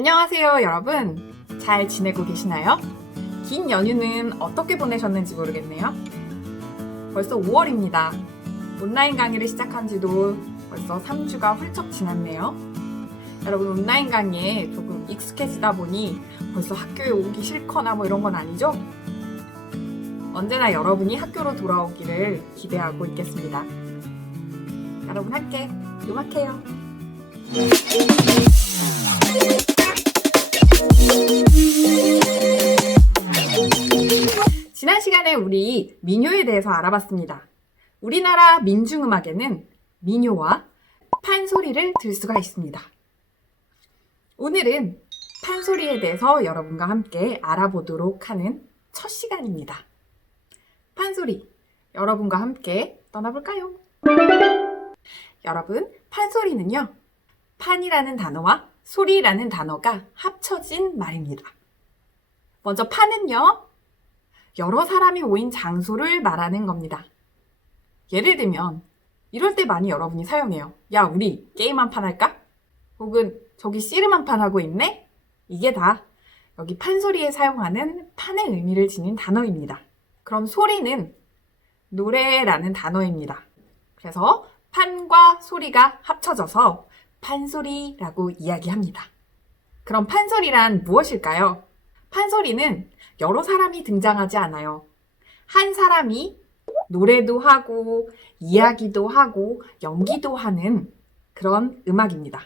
안녕하세요, 여러분. 잘 지내고 계시나요? 긴 연휴는 어떻게 보내셨는지 모르겠네요. 벌써 5월입니다. 온라인 강의를 시작한 지도 벌써 3주가 훌쩍 지났네요. 여러분, 온라인 강의에 조금 익숙해지다 보니 벌써 학교에 오기 싫거나 이런 건 아니죠? 언제나 여러분이 학교로 돌아오기를 기대하고 있겠습니다. 여러분 함께 음악해요. 지난 시간에 우리 민요에 대해서 알아봤습니다. 우리나라 민중음악에는 민요와 판소리를 들 수가 있습니다. 오늘은 판소리에 대해서 여러분과 함께 알아보도록 하는 첫 시간입니다. 판소리, 여러분과 함께 떠나볼까요? 여러분, 판소리는요, 판이라는 단어와 소리라는 단어가 합쳐진 말입니다. 먼저 판은요, 여러 사람이 모인 장소를 말하는 겁니다. 예를 들면 이럴 때 많이 여러분이 사용해요. 야, 우리 게임 한 판 할까? 혹은 저기 씨름 한 판 하고 있네? 이게 다 여기 판소리에 사용하는 판의 의미를 지닌 단어입니다. 그럼 소리는 노래라는 단어입니다. 그래서 판과 소리가 합쳐져서 판소리라고 이야기합니다. 그럼 판소리란 무엇일까요? 판소리는 여러 사람이 등장하지 않아요. 한 사람이 노래도 하고 이야기도 하고 연기도 하는 그런 음악입니다.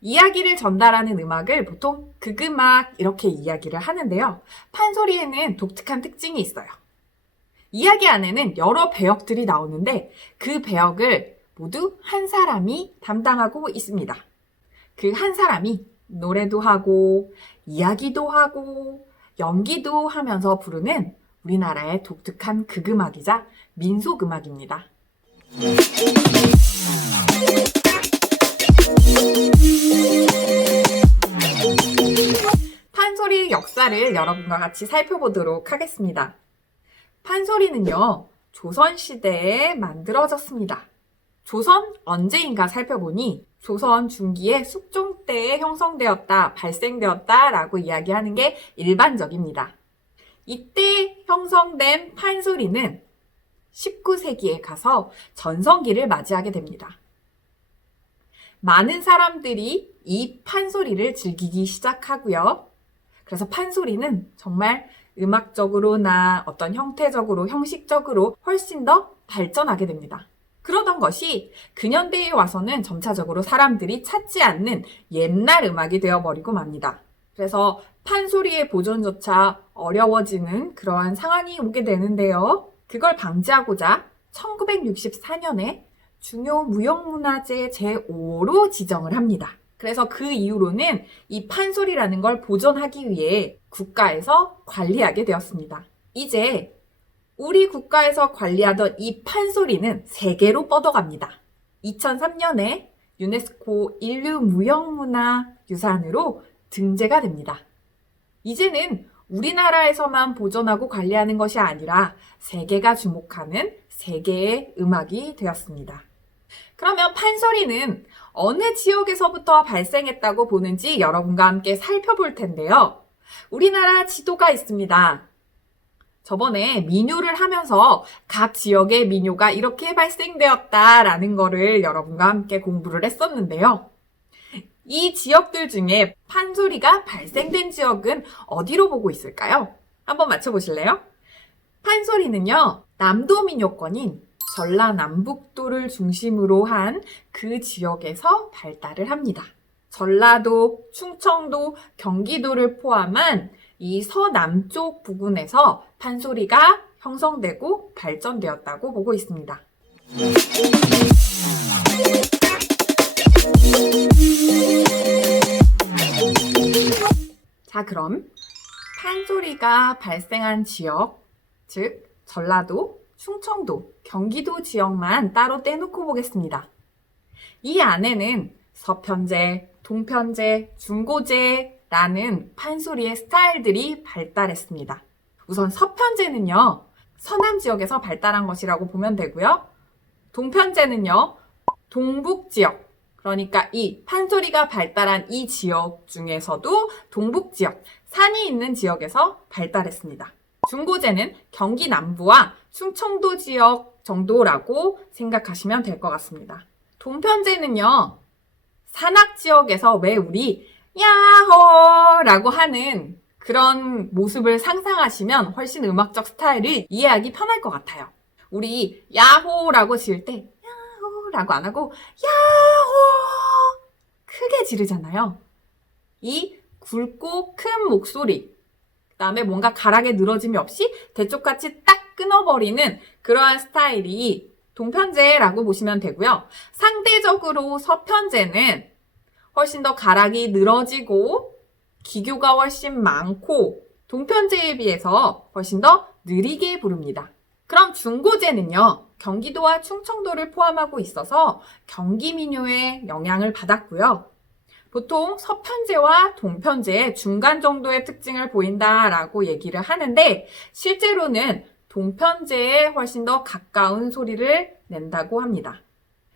이야기를 전달하는 음악을 보통 극음악 이렇게 이야기를 하는데요. 판소리에는 독특한 특징이 있어요. 이야기 안에는 여러 배역들이 나오는데 그 배역을 모두 한 사람이 담당하고 있습니다. 그 한 사람이 노래도 하고 이야기도 하고 연기도 하면서 부르는 우리나라의 독특한 극음악이자 민속음악입니다. 판소리의 역사를 여러분과 같이 살펴보도록 하겠습니다. 판소리는요, 조선시대에 만들어졌습니다. 조선 언제인가 살펴보니 조선 중기의 숙종 때에 형성되었다, 발생되었다 라고 이야기하는 게 일반적입니다. 이때 형성된 판소리는 19세기에 가서 전성기를 맞이하게 됩니다. 많은 사람들이 이 판소리를 즐기기 시작하고요. 그래서 판소리는 정말 음악적으로나 어떤 형태적으로, 형식적으로 훨씬 더 발전하게 됩니다. 그러던 것이 근현대에 와서는 점차적으로 사람들이 찾지 않는 옛날 음악이 되어버리고 맙니다. 그래서 판소리의 보존조차 어려워지는 그러한 상황이 오게 되는데요. 그걸 방지하고자 1964년에 중요 무형문화재 제5호로 지정을 합니다. 그래서 그 이후로는 이 판소리라는 걸 보존하기 위해 국가에서 관리하게 되었습니다. 이제 우리 국가에서 관리하던 이 판소리는 세계로 뻗어갑니다. 2003년에 유네스코 인류무형문화유산으로 등재가 됩니다. 이제는 우리나라에서만 보존하고 관리하는 것이 아니라 세계가 주목하는 세계의 음악이 되었습니다. 그러면 판소리는 어느 지역에서부터 발생했다고 보는지 여러분과 함께 살펴볼 텐데요. 우리나라 지도가 있습니다. 저번에 민요를 하면서 각 지역의 민요가 이렇게 발생되었다라는 거를 여러분과 함께 공부를 했었는데요. 이 지역들 중에 판소리가 발생된 지역은 어디로 보고 있을까요? 한번 맞춰보실래요? 판소리는요, 남도 민요권인 전라남북도를 중심으로 한 그 지역에서 발달을 합니다. 전라도, 충청도, 경기도를 포함한 이 서남쪽 부근에서 판소리가 형성되고 발전되었다고 보고 있습니다. 자, 그럼 판소리가 발생한 지역, 즉 전라도, 충청도, 경기도 지역만 따로 떼놓고 보겠습니다. 이 안에는 서편제, 동편제, 중고제라는 판소리의 스타일들이 발달했습니다. 우선 서편제는요, 서남 지역에서 발달한 것이라고 보면 되고요. 동편제는요, 동북 지역, 그러니까 이 판소리가 발달한 이 지역 중에서도 동북 지역, 산이 있는 지역에서 발달했습니다. 중고제는 경기 남부와 충청도 지역 정도라고 생각하시면 될 것 같습니다. 동편제는요, 산악 지역에서 왜 우리 야호라고 하는 그런 모습을 상상하시면 훨씬 음악적 스타일을 이해하기 편할 것 같아요. 우리 야호라고 지을 때 야호라고 안 하고 야호 크게 지르잖아요. 이 굵고 큰 목소리, 그 다음에 뭔가 가락의 늘어짐이 없이 대쪽같이 딱 끊어버리는 그러한 스타일이 동편제라고 보시면 되고요. 상대적으로 서편제는 훨씬 더 가락이 늘어지고 기교가 훨씬 많고 동편제에 비해서 훨씬 더 느리게 부릅니다. 그럼 중고제는요, 경기도와 충청도를 포함하고 있어서 경기 민요의 영향을 받았고요. 보통 서편제와 동편제의 중간 정도의 특징을 보인다라고 얘기를 하는데 실제로는 동편제에 훨씬 더 가까운 소리를 낸다고 합니다.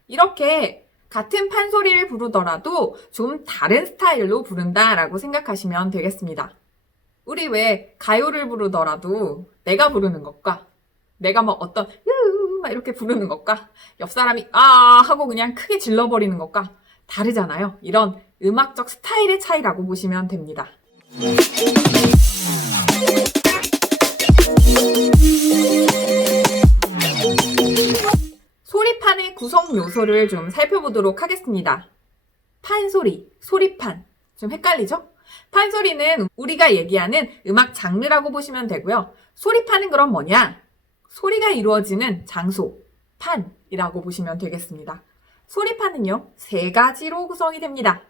이렇게 같은 판소리를 부르더라도 좀 다른 스타일로 부른다라고 생각하시면 되겠습니다. 우리 왜 가요를 부르더라도 내가 부르는 것과 내가 막 어떤 막 이렇게 부르는 것과 옆 사람이 아 하고 그냥 크게 질러버리는 것과 다르잖아요. 이런 음악적 스타일의 차이라고 보시면 됩니다. 소리판의 구성 요소를 좀 살펴보도록 하겠습니다. 판소리, 소리판. 좀 헷갈리죠? 판소리는 우리가 얘기하는 음악 장르라고 보시면 되고요. 소리판은 그럼 뭐냐? 소리가 이루어지는 장소, 판이라고 보시면 되겠습니다. 소리판은요, 3가지로 구성이 됩니다.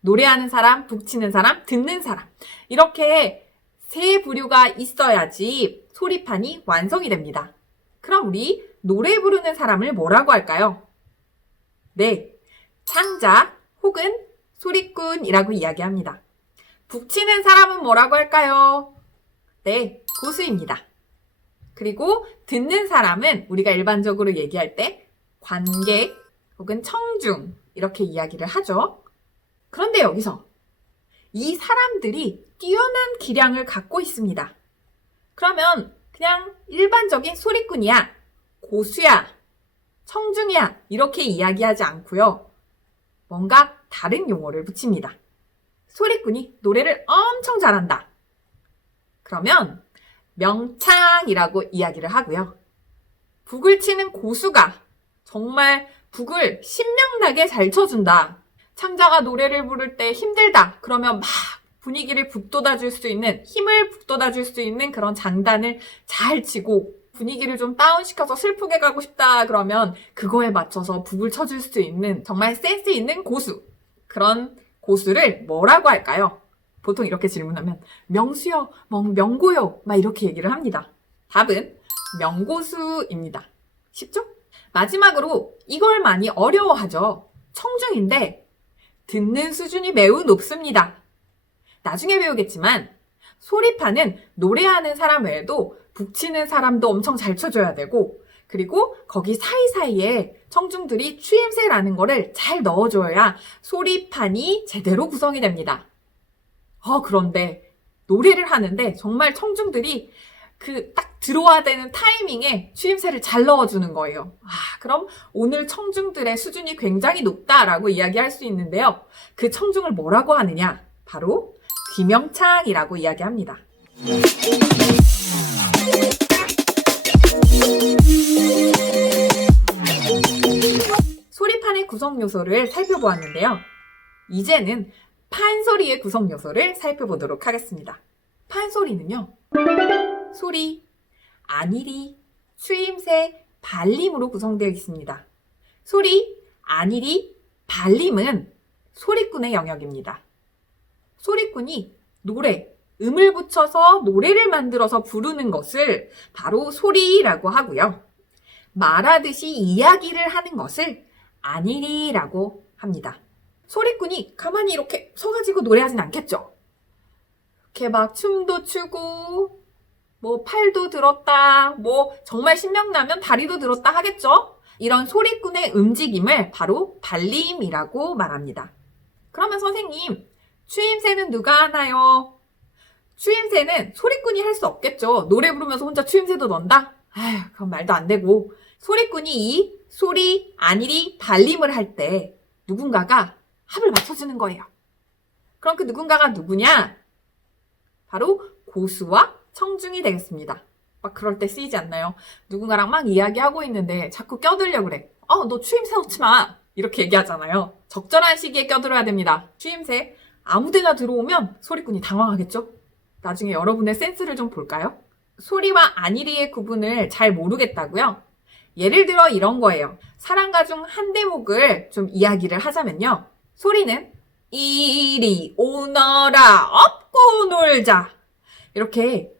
노래하는 사람, 북치는 사람, 듣는 사람. 이렇게 3부류가 있어야지 소리판이 완성이 됩니다. 그럼 우리 노래 부르는 사람을 뭐라고 할까요? 네, 창자 혹은 소리꾼이라고 이야기합니다. 북치는 사람은 뭐라고 할까요? 네, 고수입니다. 그리고 듣는 사람은 우리가 일반적으로 얘기할 때 관객 혹은 청중 이렇게 이야기를 하죠. 그런데 여기서 이 사람들이 뛰어난 기량을 갖고 있습니다. 그러면 그냥 일반적인 소리꾼이야, 고수야, 청중이야 이렇게 이야기하지 않고요. 뭔가 다른 용어를 붙입니다. 소리꾼이 노래를 엄청 잘한다. 그러면 명창이라고 이야기를 하고요. 북을 치는 고수가 정말 북을 신명나게 잘 쳐준다. 창자가 노래를 부를 때 힘들다. 그러면 막 분위기를 북돋아줄 수 있는, 힘을 북돋아줄 수 있는 그런 장단을 잘 치고 분위기를 좀 다운시켜서 슬프게 가고 싶다 그러면 그거에 맞춰서 북을 쳐줄 수 있는 정말 센스 있는 고수. 그런 고수를 뭐라고 할까요? 보통 이렇게 질문하면 명수요, 명고요 막 이렇게 얘기를 합니다. 답은 명고수입니다. 쉽죠? 마지막으로 이걸 많이 어려워하죠. 청중인데 듣는 수준이 매우 높습니다. 나중에 배우겠지만 소리판은 노래하는 사람 외에도 북치는 사람도 엄청 잘 쳐줘야 되고 그리고 거기 사이사이에 청중들이 추임새라는 거를 잘 넣어줘야 소리판이 제대로 구성이 됩니다. 그런데 노래를 하는데 정말 청중들이 그 딱 들어와야 되는 타이밍에 추임새를 잘 넣어주는 거예요. 그럼 오늘 청중들의 수준이 굉장히 높다라고 이야기할 수 있는데요. 그 청중을 뭐라고 하느냐? 바로 귀명창이라고 이야기합니다. 소리판의 구성 요소를 살펴보았는데요. 이제는 판소리의 구성 요소를 살펴보도록 하겠습니다. 판소리는요, 소리, 안일이, 추임새, 발림으로 구성되어 있습니다. 소리, 안일이, 발림은 소리꾼의 영역입니다. 소리꾼이 노래, 음을 붙여서 노래를 만들어서 부르는 것을 바로 소리라고 하고요. 말하듯이 이야기를 하는 것을 안일이라고 합니다. 소리꾼이 가만히 이렇게 서가지고 노래하진 않겠죠. 이렇게 막 춤도 추고 팔도 들었다, 정말 신명나면 다리도 들었다 하겠죠. 이런 소리꾼의 움직임을 바로 발림이라고 말합니다. 그러면 선생님, 추임새는 누가 하나요? 추임새는 소리꾼이 할 수 없겠죠. 노래 부르면서 혼자 추임새도 넣는다? 아휴, 그건 말도 안 되고. 소리꾼이 이 소리, 안일이, 발림을 할 때 누군가가 합을 맞춰주는 거예요. 그럼 그 누군가가 누구냐? 바로 고수와 청중이 되겠습니다. 막 그럴 때 쓰이지 않나요? 누군가랑 막 이야기하고 있는데 자꾸 껴들려고 그래. 너 추임새 넣지 마. 이렇게 얘기하잖아요. 적절한 시기에 껴들어야 됩니다. 추임새 아무데나 들어오면 소리꾼이 당황하겠죠? 나중에 여러분의 센스를 좀 볼까요? 소리와 안일이의 구분을 잘 모르겠다고요? 예를 들어 이런 거예요. 사랑가 중 한 대목을 좀 이야기를 하자면요. 소리는 이리 오너라 업고 놀자. 이렇게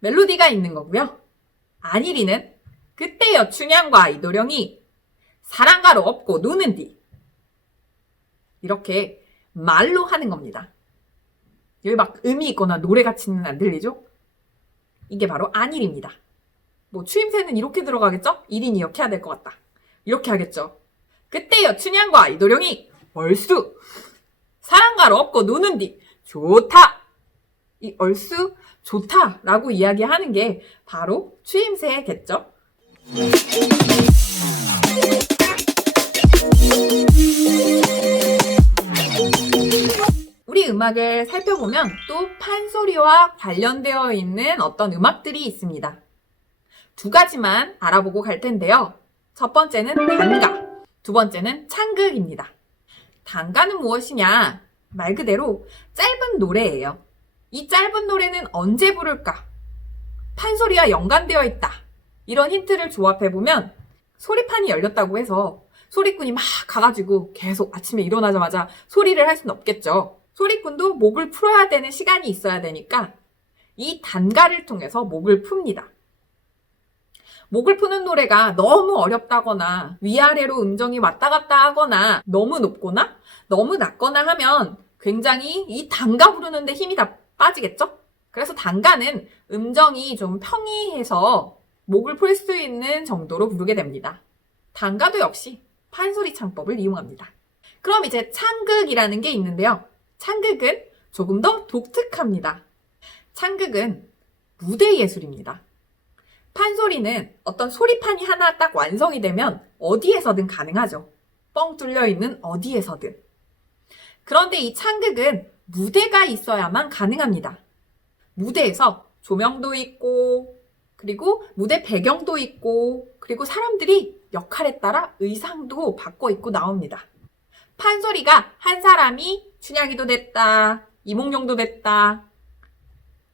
멜로디가 있는 거고요. 안일이는 그때여 춘향과 이도령이 사랑가로 업고 노는디. 이렇게 말로 하는 겁니다. 여기 막 음이 있거나 노래같이는 안 들리죠? 이게 바로 안일입니다. 뭐 추임새는 이렇게 들어가겠죠? 1인 이렇게 해야 될 것 같다. 이렇게 하겠죠. 그때여 춘향과 이도령이 얼쑤 사랑가로 업고 노는디. 좋다. 이 얼쑤 좋다라고 이야기하는 게 바로 추임새겠죠? 우리 음악을 살펴보면 또 판소리와 관련되어 있는 어떤 음악들이 있습니다. 두 가지만 알아보고 갈 텐데요. 첫 번째는 단가, 두 번째는 창극입니다. 단가는 무엇이냐? 말 그대로 짧은 노래예요. 이 짧은 노래는 언제 부를까? 판소리와 연관되어 있다. 이런 힌트를 조합해보면 소리판이 열렸다고 해서 소리꾼이 막 가가지고 계속 아침에 일어나자마자 소리를 할 수는 없겠죠. 소리꾼도 목을 풀어야 되는 시간이 있어야 되니까 이 단가를 통해서 목을 풉니다. 목을 푸는 노래가 너무 어렵다거나 위아래로 음정이 왔다 갔다 하거나 너무 높거나 너무 낮거나 하면 굉장히 이 단가 부르는데 힘이 다 빠지겠죠? 그래서 단가는 음정이 좀 평이해서 목을 풀 수 있는 정도로 부르게 됩니다. 단가도 역시 판소리 창법을 이용합니다. 그럼 이제 창극이라는 게 있는데요. 창극은 조금 더 독특합니다. 창극은 무대 예술입니다. 판소리는 어떤 소리판이 하나 딱 완성이 되면 어디에서든 가능하죠. 뻥 뚫려 있는 어디에서든. 그런데 이 창극은 무대가 있어야만 가능합니다. 무대에서 조명도 있고, 그리고 무대 배경도 있고, 그리고 사람들이 역할에 따라 의상도 바꿔 입고 나옵니다. 판소리가 한 사람이 춘향이도 됐다, 이몽룡도 됐다,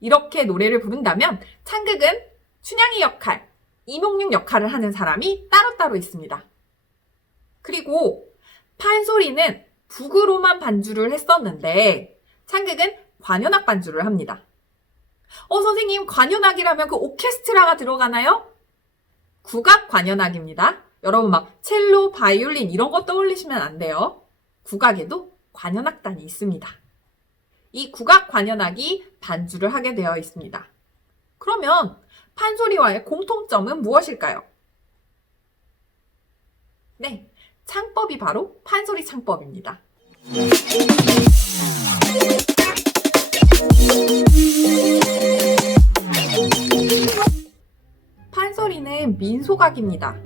이렇게 노래를 부른다면 창극은 춘향이 역할, 이몽룡 역할을 하는 사람이 따로따로 있습니다. 그리고 판소리는 북으로만 반주를 했었는데 창극은 관현악 반주를 합니다. 선생님, 관현악이라면 그 오케스트라가 들어가나요? 국악 관현악입니다. 여러분 막 첼로, 바이올린 이런 거 떠올리시면 안 돼요. 국악에도 관현악단이 있습니다. 이 국악 관현악이 반주를 하게 되어 있습니다. 그러면 판소리와의 공통점은 무엇일까요? 네, 창법이 바로 판소리 창법입니다. 판소리는 민소각입니다.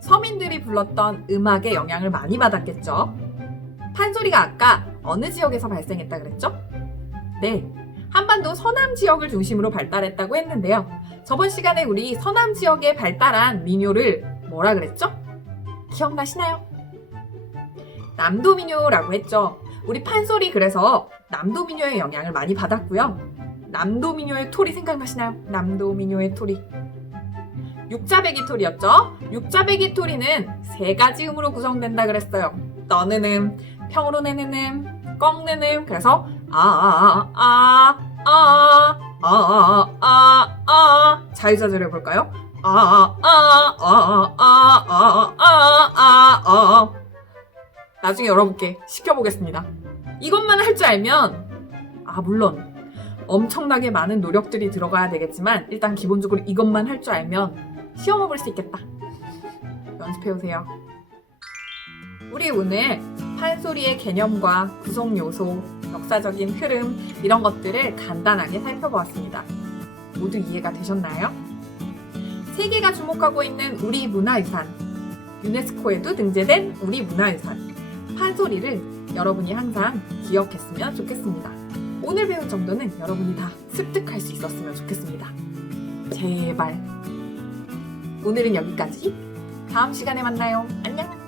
서민들이 불렀던 음악의 영향을 많이 받았겠죠? 판소리가 아까 어느 지역에서 발생했다 그랬죠? 네, 한반도 서남 지역을 중심으로 발달했다고 했는데요. 저번 시간에 우리 서남 지역에 발달한 민요를 뭐라 그랬죠? 기억나시나요? 남도민요라고 했죠. 우리 판소리 그래서 남도민요의 영향을 많이 받았고요. 남도민요의 토리 생각나시나요? 남도민요의 토리. 육자배기 토리였죠. 육자배기 토리는 세 가지 음으로 구성된다 그랬어요. 떠는 음, 평으로 내는 음, 꺾는 음. 그래서 자유자재로 해볼까요? 나중에 여러분께 시켜보겠습니다. 이것만 할 줄 알면, 물론 엄청나게 많은 노력들이 들어가야 되겠지만 일단 기본적으로 이것만 할 줄 알면 시험을 볼 수 있겠다. 연습해오세요. 우리 오늘 판소리의 개념과 구성 요소, 역사적인 흐름 이런 것들을 간단하게 살펴보았습니다. 모두 이해가 되셨나요? 세계가 주목하고 있는 우리 문화유산, 유네스코에도 등재된 우리 문화유산, 판소리를 여러분이 항상 기억했으면 좋겠습니다. 오늘 배운 정도는 여러분이 다 습득할 수 있었으면 좋겠습니다. 제발. 오늘은 여기까지. 다음 시간에 만나요. 안녕!